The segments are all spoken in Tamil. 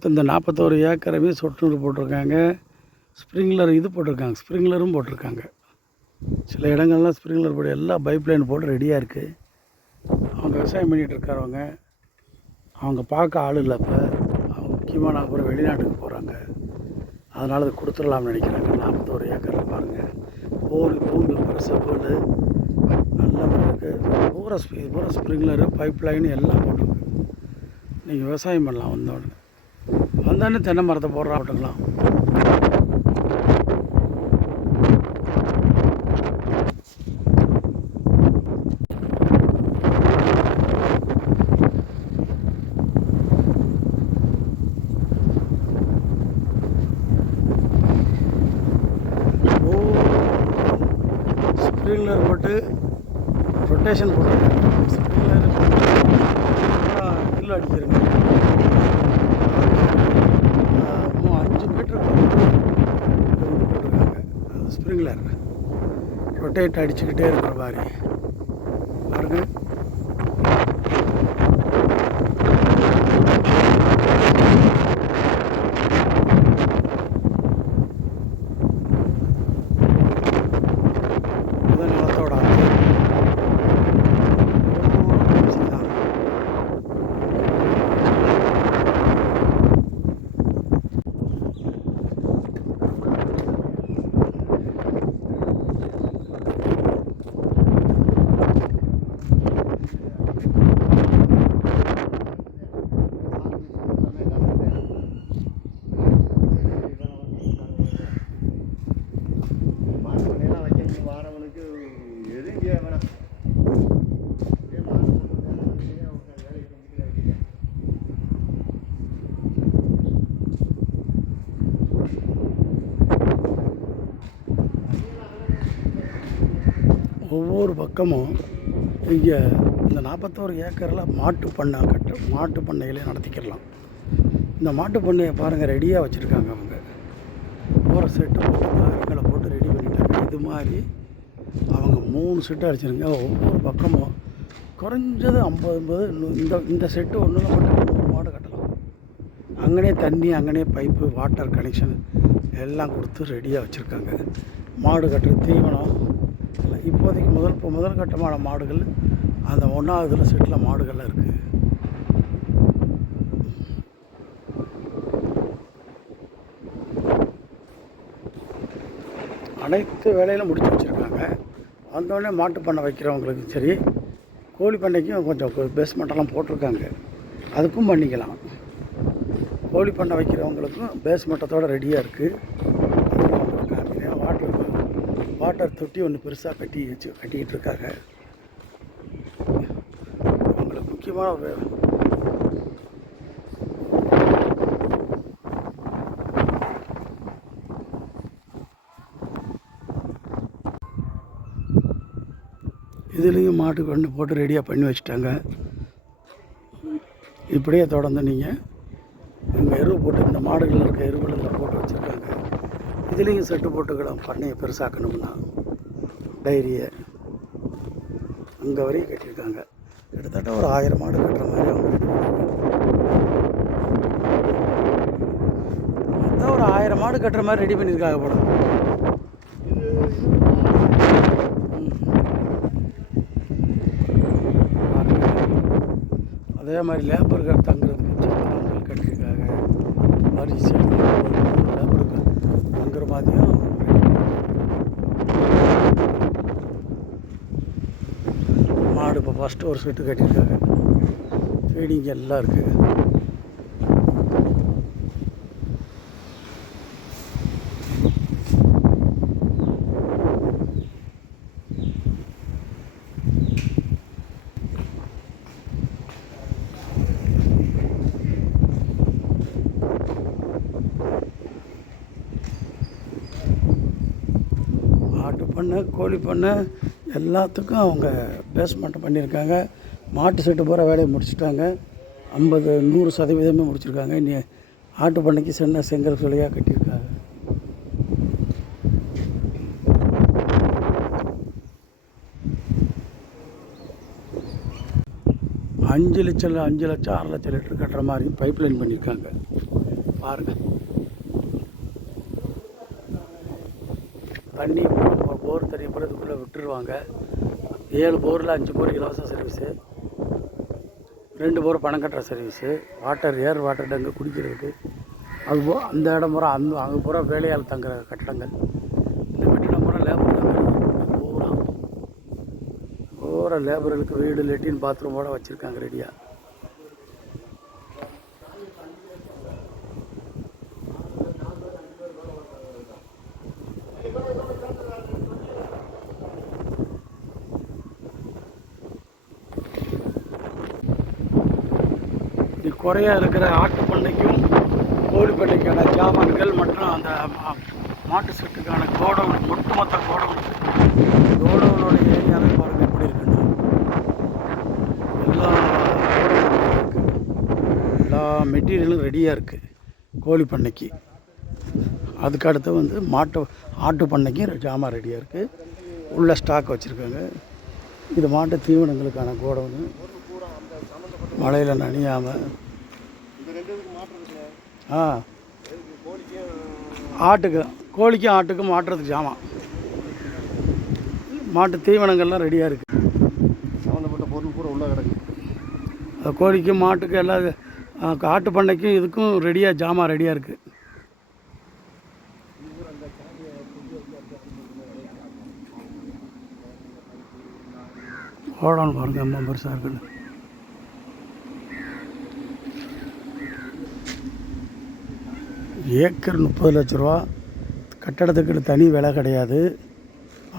மொத்தம் இந்த 41 ஏக்கரையுமே சொட்டு நீர் போட்டிருக்காங்க. ஸ்ப்ரிங்க்லர் இது போட்டிருக்காங்க, ஸ்ப்ரிங்க்லரும் போட்டிருக்காங்க. சில இடங்கள்லாம் ஸ்ப்ரிங்க்லர் போட்டு எல்லாம் பைப் லைன் போட்டு ரெடியாக இருக்குது. அவங்க விவசாயம் பண்ணிகிட்டு இருக்கிறவங்க, அவங்க பார்க்க ஆள் இல்லை. இப்போ அவங்க முக்கியமான அப்புறம் வெளிநாட்டுக்கு போகிறாங்க. அதனால் அது கொடுத்துடலாம்னு நினைக்கிறாங்க. 41 ஏக்கரில் பாருங்கள், பூமி பெருசப்போல் நல்ல இருக்குது. பூரா ஸ்ப்ரிங்க்லரு, பைப் லைனு எல்லாம் போட்டிருக்கு. நீங்கள் விவசாயம் பண்ணலாம். வந்தோடனே தென்னை மரத்தை போடுறா விட்டுக்கலாம். ஸ்ப்ரிங்க்லர் போட்டு ரொட்டேஷன் போட்டுருக்காங்க. ஸ்ப்ரிங்க்லர் கில்லு அடிக்கிறேங்க. 5 மீட்டருக்கு இது போட்டிருக்காங்க. அது ஸ்ப்ரிங்க்லர் ரொட்டேட் அடிச்சுக்கிட்டே இருக்கிற மாதிரி பாருங்க. ஒவ்வொரு பக்கமும் இங்கே இந்த 41 ஏக்கரில் மாட்டு பண்ணைகளே நடத்திக்கிடலாம். இந்த மாட்டு பண்ணையை பாருங்கள், ரெடியாக வச்சுருக்காங்க. அவங்க போகிற செட்டு போட்டு மரங்களை போட்டு ரெடி பண்ணிட்டாங்க. இது மாதிரி அவங்க 3 செட்டு அடிச்சிருங்க. ஒவ்வொரு பக்கமும் குறைஞ்சது 50 இந்த செட்டு ஒன்றில் மட்டும் 100 மாடு கட்டலாம். அங்கனே தண்ணி, அங்கனே பைப்பு, வாட்டர் கனெக்ஷன் எல்லாம் கொடுத்து ரெடியாக வச்சுருக்காங்க. மாடு கட்டுற தீவனம் இப்போதைக்கு முதல் கட்டமான மாடுகள் அந்த 1வது செட்டில் மாடுகள்லாம் இருக்குது. அனைத்து வேலையிலும் முடிச்சு வச்சுருக்காங்க. வந்தோடனே மாட்டு பண்ணை வைக்கிறவங்களுக்கு சரி, கோழி பண்ணைக்கும் கொஞ்சம் பேஸ்மெண்ட்டெல்லாம் போட்டிருக்காங்க. அதுக்கும் பண்ணிக்கலாம். கோழி பண்ணை வைக்கிறவங்களுக்கும் பேஸ்மெண்ட்டத்தோடு ரெடியாக இருக்குது. வாட்டர் தொட்டி ஒன்று பெருசாக கட்டிக்கிட்டு இருக்காங்க. அவங்களுக்கு முக்கியமான இதுலேயும் மாட்டுக்கு ஒன்று போட்டு ரெடியாக பண்ணி வச்சுட்டாங்க. இப்படியே தொடர்ந்து நீங்கள் இங்கே எருவு போட்டு, இந்த மாடுகளில் இருக்க எருவுகளில் போட்டு வச்சுருக்காங்க. இதுலேயும் செட்டு போட்டுக்கலாம். பண்ணையை பெருசாக்கணும்னா டைரியை அங்கே வரையும் கட்டியிருக்காங்க. கிட்டத்தட்ட ஒரு 1000 மாடு கட்டுற மாதிரி அவங்க மொத்தம் ஒரு 1000 மாடு கட்டுற மாதிரி ரெடி பண்ணியிருக்காங்க போல. அதே மாதிரி லேபர்கள் தங்குறதுக்கு சத்திரங்கள் கட்டியிருக்காங்க. அரிசி லேபர்கள் தங்குற மாதிரியும் மாடு இப்போ ஃபஸ்ட்டு ஒரு செட்டு கட்டியிருக்காங்க. ஃபீடிங் எல்லாம் இருக்குது. மாட்டு பண்ணை, கோழி பண்ணை எல்லாத்துக்கும் அவங்க பேஸ்மெண்ட் பண்ணியிருக்காங்க. மாட்டு செட்டு பூரா வேலையை முடிச்சுட்டாங்க. 50-100% முடிச்சிருக்காங்க. இனி ஆட்டு பண்ணைக்கு செங்கல் சொல்லியாக கட்டியிருக்காங்க. 5 லட்சம் 6 லட்சம் லிட்டர் கட்டுற மாதிரி பைப் லைன் பண்ணியிருக்காங்க. பாருங்கள். தண்ணி போர் தண்ணி கூட இதுக்குள்ளே விட்டுருவாங்க. 7 போரில் 5 போர் இலவச சர்வீஸு, 2 போர் பணம் கட்டுற சர்வீஸு, ஏர் வாட்டர் டேங்கு குடிக்கிறதுக்கு. அதுபோ அந்த இடம் பூரா அங்கே பூரா வேலையால் தங்குற கட்டடங்கள். இந்த கட்டடம் பூரா லேபர் தங்குறது பூரா லேபர்களுக்கு வீடு, லெட்டின், பாத்ரூமோடு வச்சுருக்காங்க ரெடியாக. இது குறையாக இருக்கிற ஆட்டு பண்ணைக்கும் கோழி பண்ணைக்கான ஜாமான்கள் மற்றும் அந்த மாட்டு செட்டுக்கான கோடவுன், ஒட்டுமொத்த கோடவுனோட ஏரியாவே பாருங்கள் எப்படி இருக்குன்னு. எல்லா மெட்டீரியலும் ரெடியாக இருக்குது கோழி பண்ணைக்கு. அதுக்கு அடுத்து ஆட்டு பண்ணைக்கு ஜாமான் ரெடியாக இருக்குது. உள்ள ஸ்டாக் வச்சுருக்காங்க. இது மாட்டு தீவனங்களுக்கான கோடவுனு, மழையில் நனையாமல். கோழிக்கும் ஆட்டுக்கும் மாட்டுறதுக்கு ஜாமான், மாட்டு தீவனங்கள்லாம் ரெடியாக இருக்குது. சம்மந்தப்பட்ட பொருள் பூரா உள்ள கிடக்கு. கோழிக்கும் மாட்டுக்கும் எல்லாம் ஆட்டு பண்ணைக்கும் இதுக்கும் ஜாமான் ரெடியாக இருக்குது. ஓடான்னு பாருங்கள், அம்மா பெருசாக இருக்குன்னு. ஏக்கர் 30 லட்ச ரூபா. கட்டடத்துக்கு தனி விலை கிடையாது.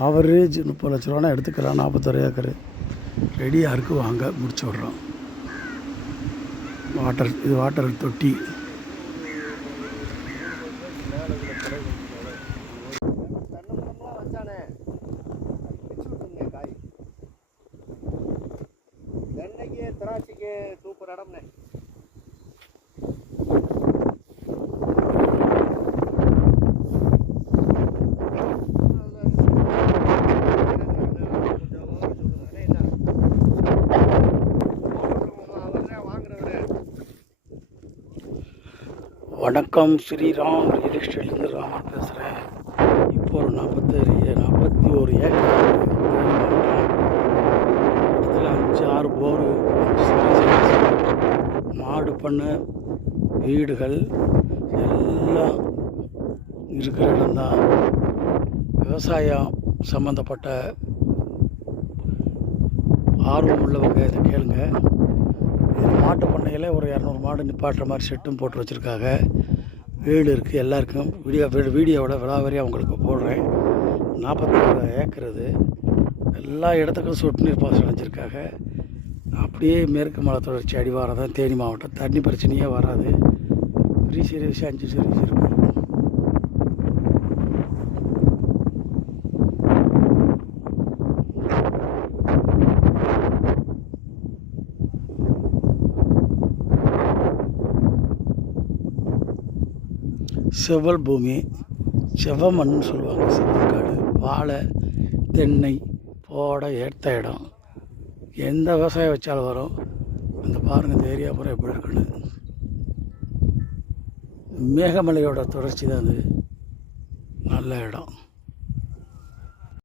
ஆவரேஜ் 30 லட்ச ரூபானா எடுத்துக்கலாம். 41 ஏக்கர் ரெடியாக இருக்குது. வாங்க முடிச்சு விட்றோம். இது வாட்டர் தொட்டி. திராட்சைக்கு சூப்பர் இடம்னே. வணக்கம், ஸ்ரீராம் ரியல் எஸ்டேட்லேருந்து ராமன் பேசுகிறேன். இப்போ ஒரு 41 ஏக்கர் இடத்துல 5-6 போரு, மாடு பண்ணை, வீடுகள் எல்லாம் இருக்கிற இடம்தான். விவசாயம் சம்மந்தப்பட்ட ஆர்வம் உள்ளவங்க இதை கேளுங்க. மாட்டு பண்ணையில் ஒரு 200 மாடு நிப்பாட்டுற மாதிரி செட்டும் போட்டு வச்சுருக்காங்க. வீடு இருக்குது. எல்லாருக்கும் வீடியோவில் விலாவரியாக உங்களுக்கு போடுறேன். 41 ஏக்கர் இது. எல்லா இடத்துக்கும் சொட்டு நீர் பாசனம் வச்சுருக்காங்க. அப்படியே மேற்கு மலை தொடர்ச்சி அடிவாரம் தான் தேனி மாவட்டம். தண்ணி பிரச்சனையே வராது. ஃப்ரீ சர்வீஸ் 5 சர்வீஸ் இருக்கும். செவ்வல் பூமி, செவ்வமண்ணுன்னு சொல்லுவாங்க. செவ்வக்காடு, வாழை, தென்னை போட ஏற்ற இடம். எந்த விவசாயம் வச்சாலும் வரும். அந்த பாருங்கள், இந்த ஏரியா பூரா எப்படி இருக்குன்னு. மேகமலையோட தொடர்ச்சி தான் அது. நல்ல இடம்.